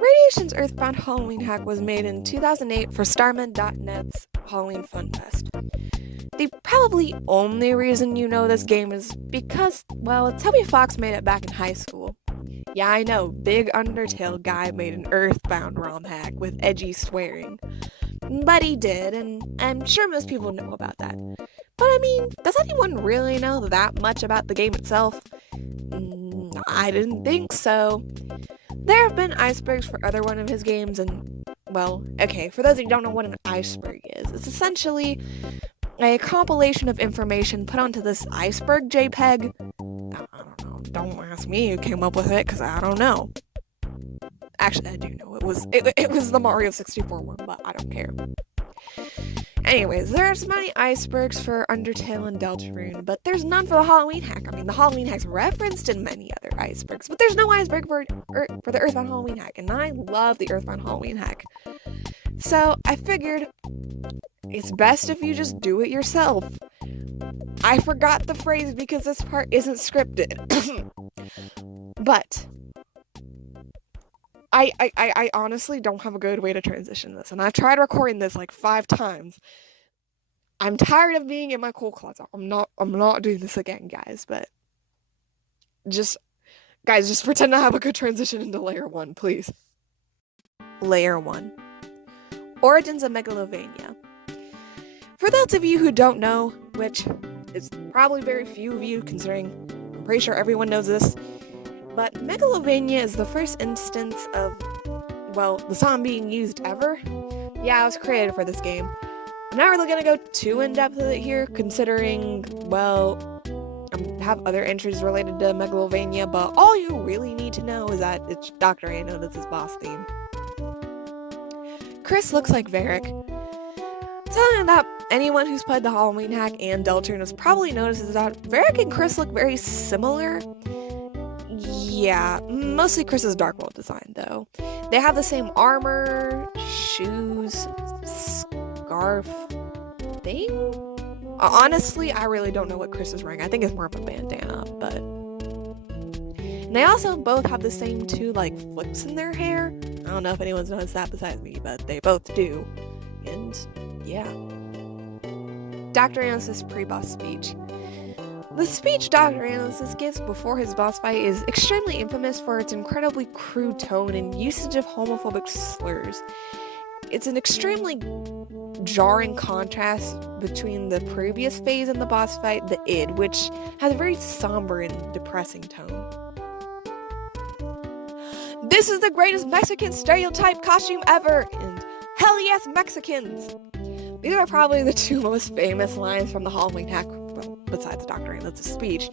Radiation's Earthbound Halloween hack was made in 2008 for Starman.net's Halloween Fun Fest. The probably only reason you know this game is because, well, Toby Fox made it back in high school. Yeah, I know, big Undertale guy made an Earthbound ROM hack with edgy swearing. But he did, and I'm sure most people know about that. But I mean, does anyone really know that much about the game itself? I didn't think so. There have been icebergs for other one of his games, and, well, okay, for those who don't know what an iceberg is, it's essentially a compilation of information put onto this iceberg JPEG. I don't know, don't ask me who came up with it, because I don't know. Actually, I do know, it was the Mario 64 one, but I don't care. Anyways, there's many icebergs for Undertale and Deltarune, but there's none for the Halloween hack. I mean, the Halloween hack's referenced in many other icebergs, but there's no iceberg for the Earthbound Halloween hack, and I love the Earthbound Halloween hack. So I figured it's best if you just do it yourself. I forgot the phrase because this part isn't scripted. But I honestly don't have a good way to transition this, and I've tried recording this like 5 times. I'm tired of being in my cool closet. I'm not doing this again, guys, but just pretend I have a good transition into layer 1, please. Layer 1. Origins of Megalovania. For those of you who don't know, which is probably very few of you, considering I'm pretty sure everyone knows this, but Megalovania is the first instance of, well, the song being used ever. Yeah, it was created for this game. I'm not really gonna go too in-depth with it here, considering, well, I have other entries related to Megalovania, but all you really need to know is that it's Dr. Anoda's boss theme. Chris looks like Varric. Something that anyone who's played the Halloween hack and Deltarune has probably noticed is that Varric and Chris look very similar. Yeah, mostly Chris's Dark World design, though. They have the same armor, shoes, scarf thing? Honestly, I really don't know what Chris is wearing. I think it's more of a bandana, but... And they also both have the same 2, like, flips in their hair. I don't know if anyone's noticed that besides me, but they both do. And, yeah. Dr. Anos' pre-boss speech. The speech Dr. Anos gives before his boss fight is extremely infamous for its incredibly crude tone and usage of homophobic slurs. It's an extremely jarring contrast between the previous phase in the boss fight, the id, which has a very somber and depressing tone. This is the greatest Mexican stereotype costume ever, and hell yes, Mexicans! These are probably the 2 most famous lines from the Halloween hack, well, besides Dr. Anos' speech,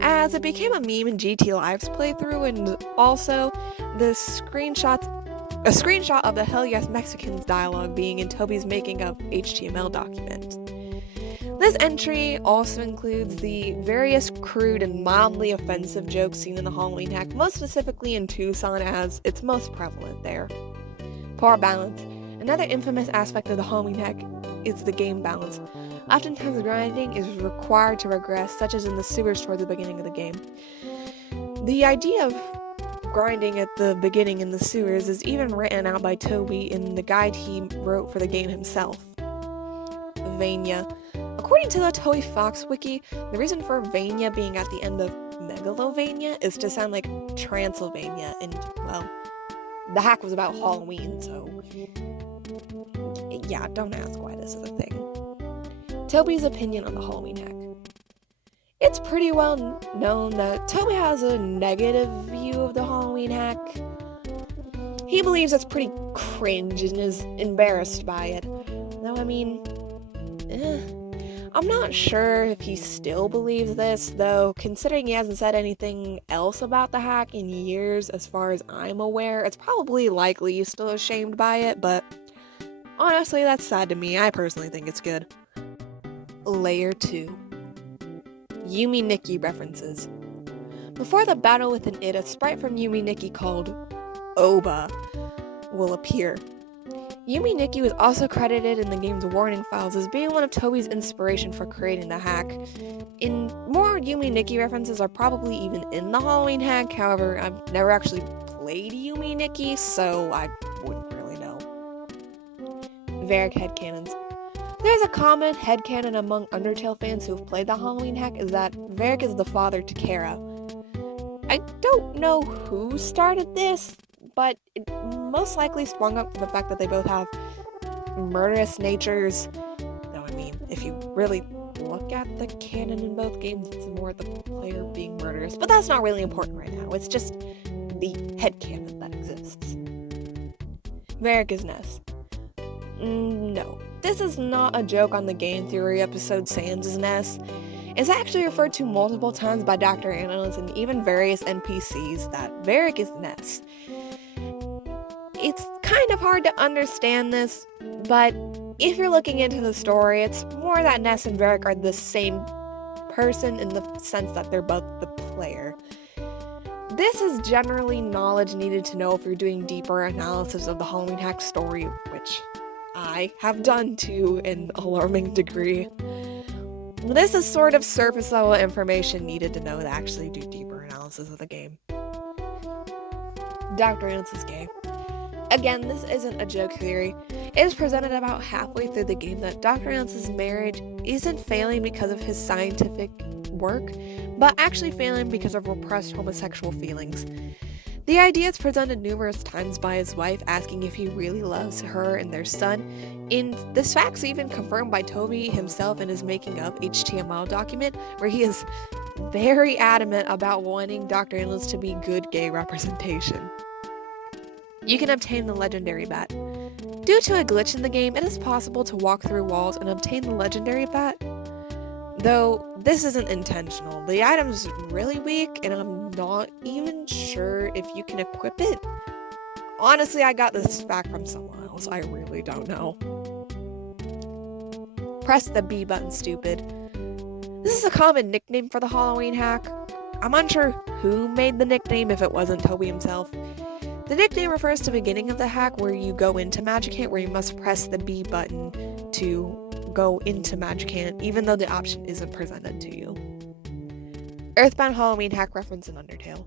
as it became a meme in GT Live's playthrough, and also a screenshot of the Hell Yes Mexicans dialogue being in Toby's making of HTML document. This entry also includes the various crude and mildly offensive jokes seen in the Halloween hack, most specifically in Tucson as it's most prevalent there. Poor balance. Another infamous aspect of the Halloween hack is the game balance. Oftentimes grinding is required to regress, such as in the sewers toward the beginning of the game. The idea of grinding at the beginning in the sewers is even written out by Toby in the guide he wrote for the game himself. Vania. According to the Toby Fox wiki, the reason for Vania being at the end of Megalovania is to sound like Transylvania, and, well, the hack was about Halloween, so yeah, don't ask why this is a thing. Toby's opinion on the Halloween hack. It's pretty well known that Toby has a negative view of the Halloween hack. He believes it's pretty cringe and is embarrassed by it. Though, I mean, I'm not sure if he still believes this, though, considering he hasn't said anything else about the hack in years, as far as I'm aware. It's probably likely he's still ashamed by it, but honestly, that's sad to me. I personally think it's good. Layer 2. Yumi Nikki references. Before the battle with an id, a sprite from Yumi Nikki called Oba will appear. Yumi Nikki was also credited in the game's warning files as being one of Toby's inspiration for creating the hack. More Yumi Nikki references are probably even in the Halloween hack, however, I've never actually played Yumi Nikki, so I wouldn't really know. Varric headcanons. There's a common headcanon among Undertale fans who've played the Halloween hack is that Varric is the father to Kara. I don't know who started this, but it most likely sprung up from the fact that they both have murderous natures. Though, I mean, if you really look at the canon in both games, it's more the player being murderous. But that's not really important right now. It's just the headcanon that exists. Varric is Ness. No, this is not a joke on the Game Theory episode Sans is Ness. It's actually referred to multiple times by Dr. Analysts and even various NPCs that Varric is Ness. It's kind of hard to understand this, but if you're looking into the story, it's more that Ness and Varric are the same person in the sense that they're both the player. This is generally knowledge needed to know if you're doing deeper analysis of the Halloween hack story, which I have done to an alarming degree. This is sort of surface level information needed to know to actually do deeper analysis of the game. Dr. Analyst is gay. Again, this isn't a joke theory. It is presented about halfway through the game that Dr. Analyst's marriage isn't failing because of his scientific work, but actually failing because of repressed homosexual feelings. The idea is presented numerous times by his wife asking if he really loves her and their son, and this fact's even confirmed by Toby himself in his making of HTML document, where he is very adamant about wanting Dr. Analyst to be good gay representation. You can obtain the legendary bat. Due to a glitch in the game, it is possible to walk through walls and obtain the legendary bat. Though, this isn't intentional. The item's really weak, and I'm not even sure if you can equip it. Honestly, I got this fact from someone else. I really don't know. Press the B button, stupid. This is a common nickname for the Halloween hack. I'm unsure who made the nickname if it wasn't Toby himself. The nickname refers to the beginning of the hack where you go into Magic Hand, where you must press the B button to go into Magic Hand, even though the option isn't presented to you. Earthbound Halloween hack reference in Undertale.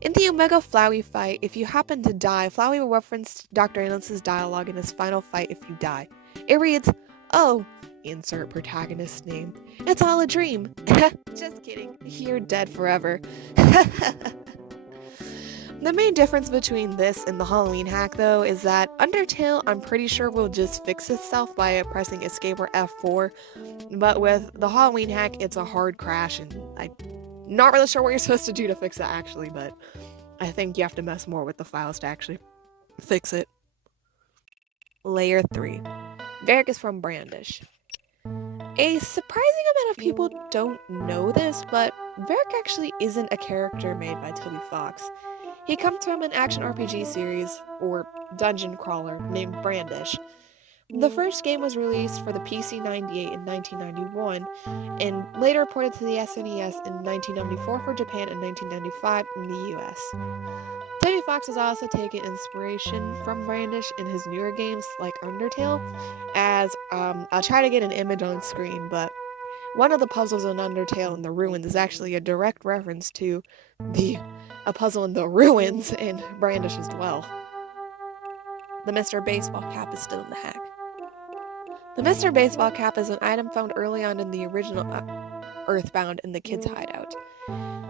In the Omega Flowey fight, if you happen to die, Flowey will reference Dr. Analyst's dialogue in his final fight if you die. It reads, "Oh, insert protagonist name. It's all a dream." Just kidding. You're dead forever. The main difference between this and the Halloween hack, though, is that Undertale, I'm pretty sure, will just fix itself by pressing Escape or F4, but with the Halloween hack, it's a hard crash, and I'm not really sure what you're supposed to do to fix it, actually, but I think you have to mess more with the files to actually fix it. Layer 3. Varric is from Brandish. A surprising amount of people don't know this, but Varric actually isn't a character made by Toby Fox. He comes from an action RPG series, or dungeon crawler, named Brandish. The first game was released for the PC 98 in 1991, and later ported to the SNES in 1994 for Japan and 1995 in the US. Toby Fox has also taken inspiration from Brandish in his newer games like Undertale, as I'll try to get an image on screen, but one of the puzzles in Undertale in the Ruins is actually a direct reference to a puzzle in the Ruins in Brandish as well. The Mr. Baseball Cap is still in the hack. The Mr. Baseball Cap is an item found early on in the original Earthbound in the kids' hideout.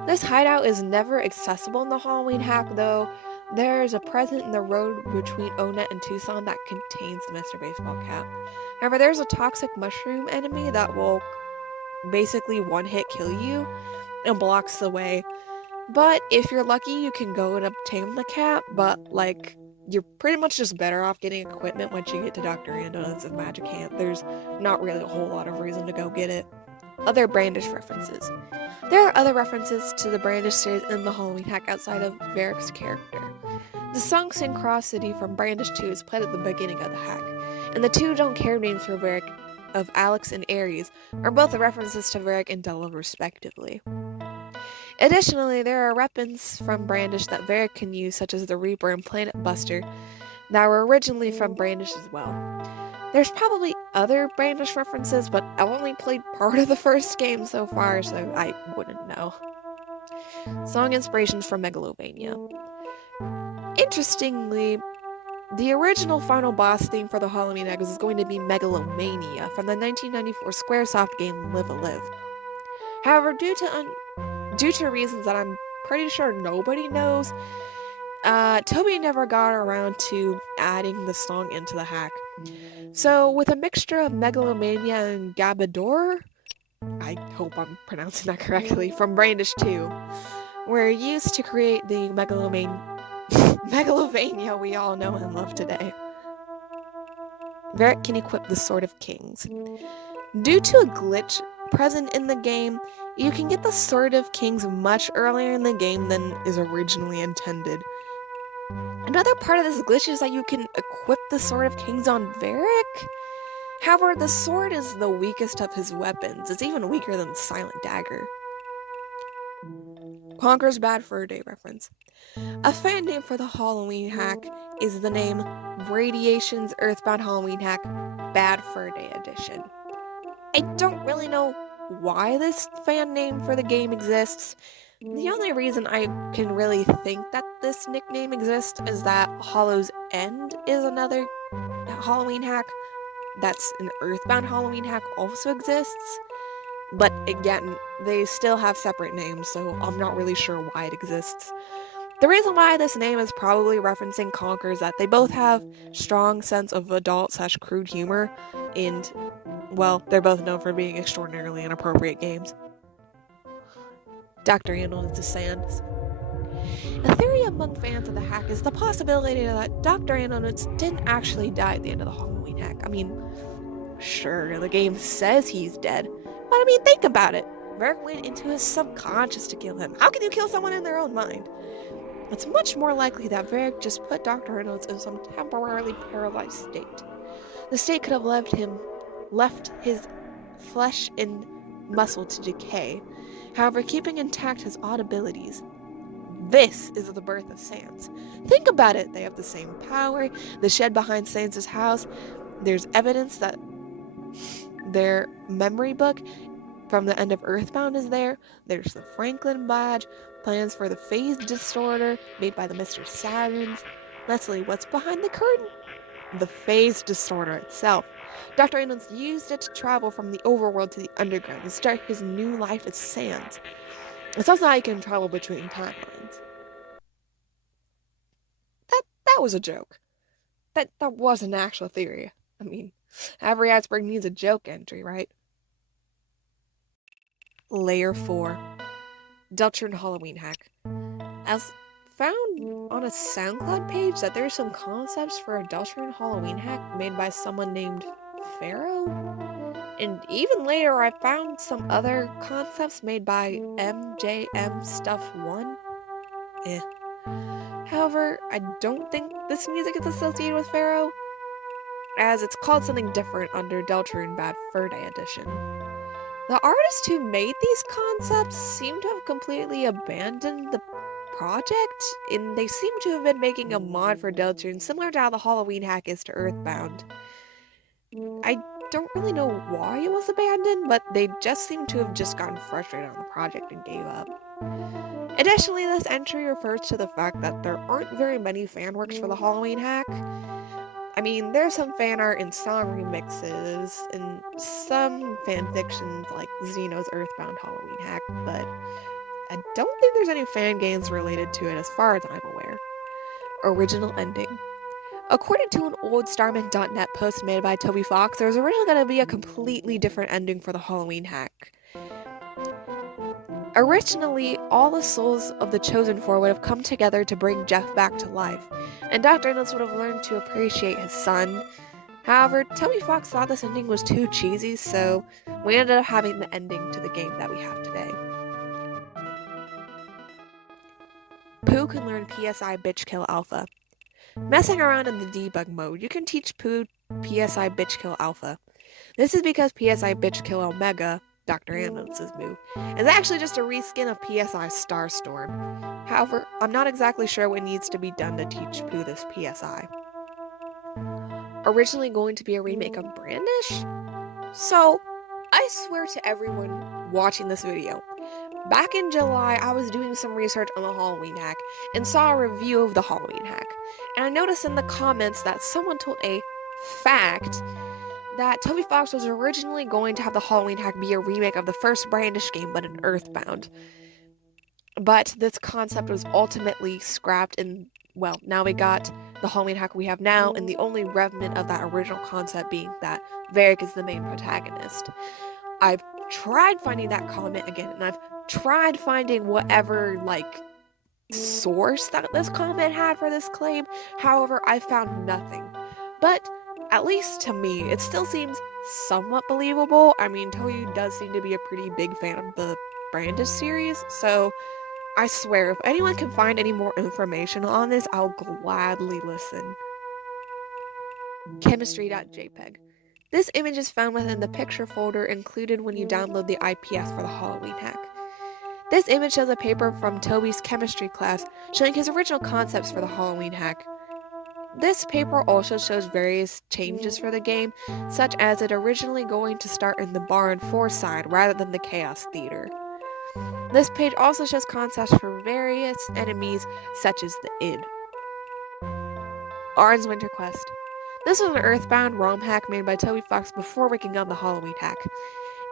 This hideout is never accessible in the Halloween hack, though there is a present in the road between Onet and Tucson that contains the Mr. Baseball Cap. However, there's a toxic mushroom enemy that will basically one-hit kill you and blocks the way. But if you're lucky, you can go and obtain the cap, but you're pretty much just better off getting equipment once you get to Dr. Ando's and Magic Hand. There's not really a whole lot of reason to go get it. Other Brandish references. There are other references to the Brandish series in the Halloween hack outside of Varric's character. The song Synchronicity from Brandish 2 is played at the beginning of the hack, and the two don't care names for Varric of Alex and Ares are both references to Varric and Della respectively. Additionally, there are weapons from Brandish that Varric can use, such as the Reaper and Planet Buster, that were originally from Brandish as well. There's probably other Brandish references, but I've only played part of the first game so far, so I wouldn't know. Song inspirations from Megalovania. Interestingly, the original final boss theme for the Halloween Eggs is going to be Megalomania from the 1994 Squaresoft game Live a Live. However, due to reasons that I'm pretty sure nobody knows, Toby never got around to adding the song into the hack. So, with a mixture of Megalomania and Gabador, I hope I'm pronouncing that correctly, from Brandish 2, were used to create the Megalovania we all know and love today. Varric can equip the Sword of Kings. Due to a glitch present in the game, you can get the Sword of Kings much earlier in the game than is originally intended. Another part of this glitch is that you can equip the Sword of Kings on Varric. However, the sword is the weakest of his weapons. It's even weaker than the Silent Dagger. Conker's Bad Fur Day reference. A fan name for the Halloween hack is the name Radiation's Earthbound Halloween hack Bad Fur Day Edition. I don't really know why this fan name for the game exists. The only reason I can really think that this nickname exists is that Hollow's End is another Halloween hack. That's an Earthbound Halloween hack also exists. But again, they still have separate names, so I'm not really sure why it exists. The reason why this name is probably referencing Conker is that they both have strong sense of adult/crude humor, and, well, they're both known for being extraordinarily inappropriate games. Dr. Animals' Sands. A theory among fans of the hack is the possibility that Dr. Animals didn't actually die at the end of the Halloween hack. I mean, sure, the game says he's dead, but I mean, think about it. Varric went into his subconscious to kill him. How can you kill someone in their own mind? It's much more likely that Varric just put Dr. Reynolds in some temporarily paralyzed state. The state could have left his flesh and muscle to decay, however keeping intact his odd abilities. This is the birth of Sans. Think about it, they have the same power. The shed behind Sans' house, there's evidence that their memory book from the end of Earthbound is there. There's the Franklin badge, plans for the phase disorder made by the Mr. Saturns. Leslie, what's behind the curtain? The phase disorder itself. Dr. Reynolds used it to travel from the overworld to the underground and start his new life as Sans. It's also how he can travel between timelines. That was a joke. That was an actual theory. I mean, every Iceberg needs a joke entry, right? Layer 4. Deltron Halloween hack. As found on a SoundCloud page that there's some concepts for a Deltron Halloween hack made by someone named Pharaoh. And even later I found some other concepts made by MJM Stuff 1. However, I don't think this music is associated with Pharaoh, as it's called something different under Deltron Bad Fur Day Edition. The artist who made these concepts seem to have completely abandoned the project, and they seem to have been making a mod for Deltron similar to how the Halloween hack is to Earthbound. I don't really know why it was abandoned, but they just seem to have just gotten frustrated on the project and gave up. Additionally, this entry refers to the fact that there aren't very many fanworks for the Halloween hack. I mean, there's some fan art and song remixes and some fanfictions like Xeno's Earthbound Halloween hack, but I don't think there's any fan games related to it as far as I'm aware. Original ending. According to an old Starman.net post made by Toby Fox, there was originally going to be a completely different ending for the Halloween hack. Originally, all the souls of the Chosen Four would have come together to bring Jeff back to life, and Dr. Reynolds would have learned to appreciate his son. However, Toby Fox thought this ending was too cheesy, so we ended up having the ending to the game that we have today. Pooh can learn PSI Bitch Kill Alpha. Messing around in the debug mode, you can teach Pooh PSI Bitch Kill Alpha. This is because PSI Bitch Kill Omega, Dr. Reynolds' move, is actually just a reskin of PSI Starstorm. However, I'm not exactly sure what needs to be done to teach Pooh this PSI. Originally going to be a remake of Brandish? So, I swear to everyone watching this video, Back in July, I was doing some research on the Halloween hack and saw a review of the Halloween hack. And I noticed in the comments that someone told a fact that Toby Fox was originally going to have the Halloween hack be a remake of the first Brandish game, but in Earthbound. But this concept was ultimately scrapped, and well, now we got the Halloween hack we have now, and the only remnant of that original concept being that Varric is the main protagonist. I've tried finding that comment again, and I've tried finding whatever, source that this comment had for this claim. However, I found nothing. But at least to me, it still seems somewhat believable. I mean, Toby does seem to be a pretty big fan of the Brandish series, so I swear, if anyone can find any more information on this, I'll gladly listen. Chemistry.jpg. This image is found within the picture folder included when you download the IPS for the Halloween hack. This image shows a paper from Toby's chemistry class showing his original concepts for the Halloween hack. This paper also shows various changes for the game, such as it originally going to start in the bar and force side rather than the Chaos Theater. This page also shows concepts for various enemies, such as the Id. Arn's Winter Quest. This was an Earthbound ROM hack made by Toby Fox before working on the Halloween hack.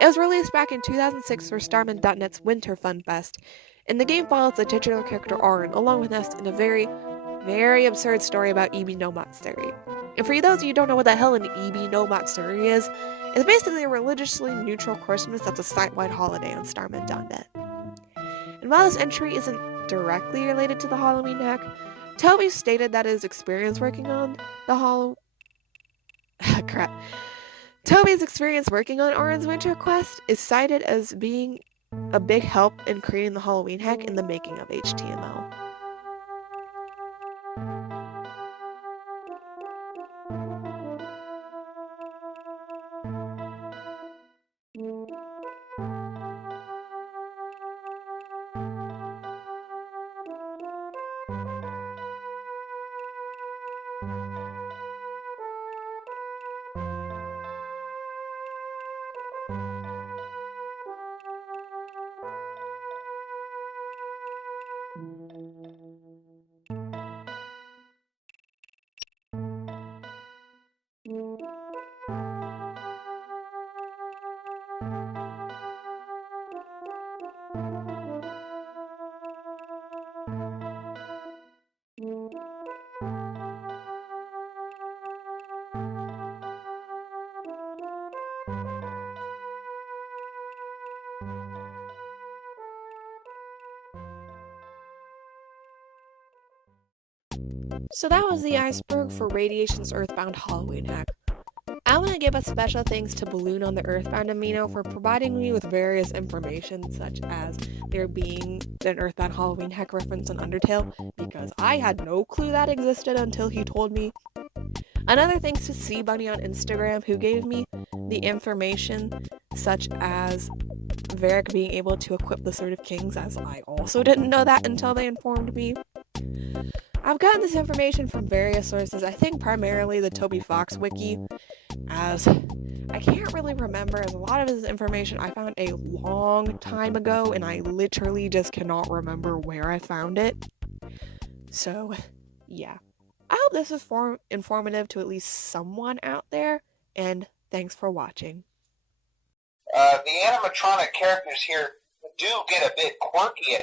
It was released back in 2006 for Starman.net's Winter Fun Fest, and the game follows the titular character Arn along with Nest in a very, very absurd story about Ibi no Matsuri. And for those of you who don't know what the hell an Ibi no Matsuri is, it's basically a religiously neutral Christmas that's a site-wide holiday on Starman.net. And while this entry isn't directly related to the Halloween hack, Toby stated that his experience working on the Toby's experience working on Arn's Winter Quest is cited as being a big help in creating the Halloween hack in the making of HTML. So that was the Iceberg for Radiation's Earthbound Halloween hack. I want to give a special thanks to Balloon on the Earthbound Amino for providing me with various information, such as there being an Earthbound Halloween hack reference on Undertale, because I had no clue that existed until he told me. Another thanks to C Bunny on Instagram, who gave me the information, such as Varric being able to equip the Sword of Kings, as I also didn't know that until they informed me. I've gotten this information from various sources, I think primarily the Toby Fox wiki, as I can't really remember, as a lot of his information I found a long time ago, and I literally just cannot remember where I found it. So, yeah. I hope this is informative to at least someone out there, and thanks for watching. The animatronic characters here do get a bit quirky at